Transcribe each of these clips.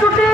ಸುಟ್ಟಿ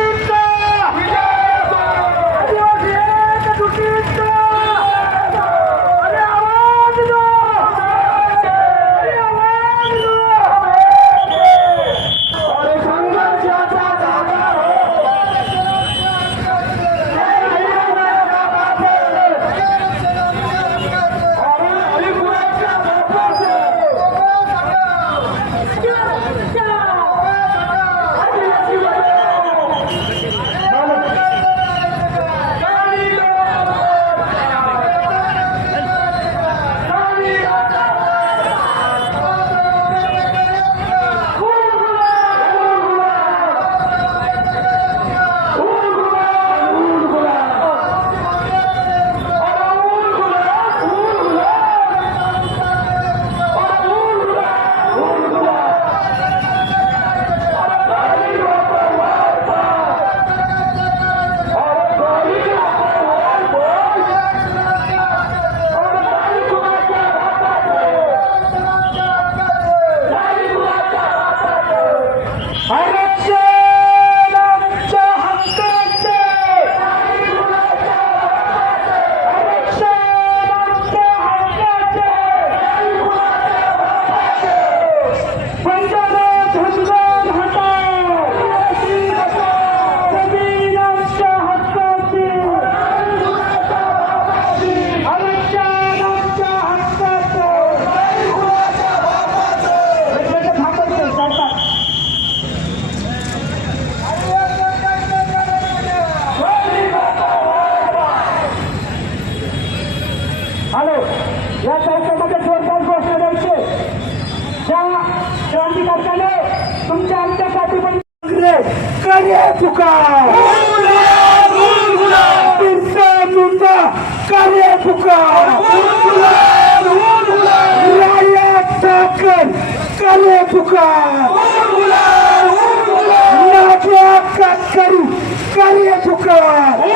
I Hi, Rachel! Kariatuka. Bisatuta. Kariatuka. Rayatakan. Kariatuka. Nadia Kaskari. Kariatuka. Naja Kariatuka.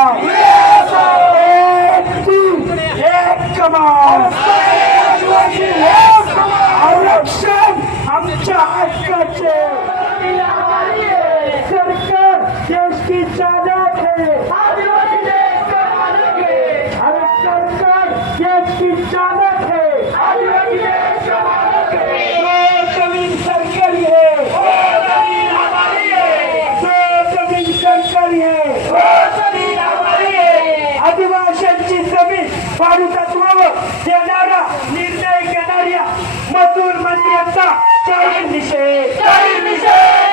Yes, oh. two. Come, yeah, come on. come on. निर्णय घेणाऱ्या मजूर मंत्र्यांचा जाहीर निषेध जाहीर निषेध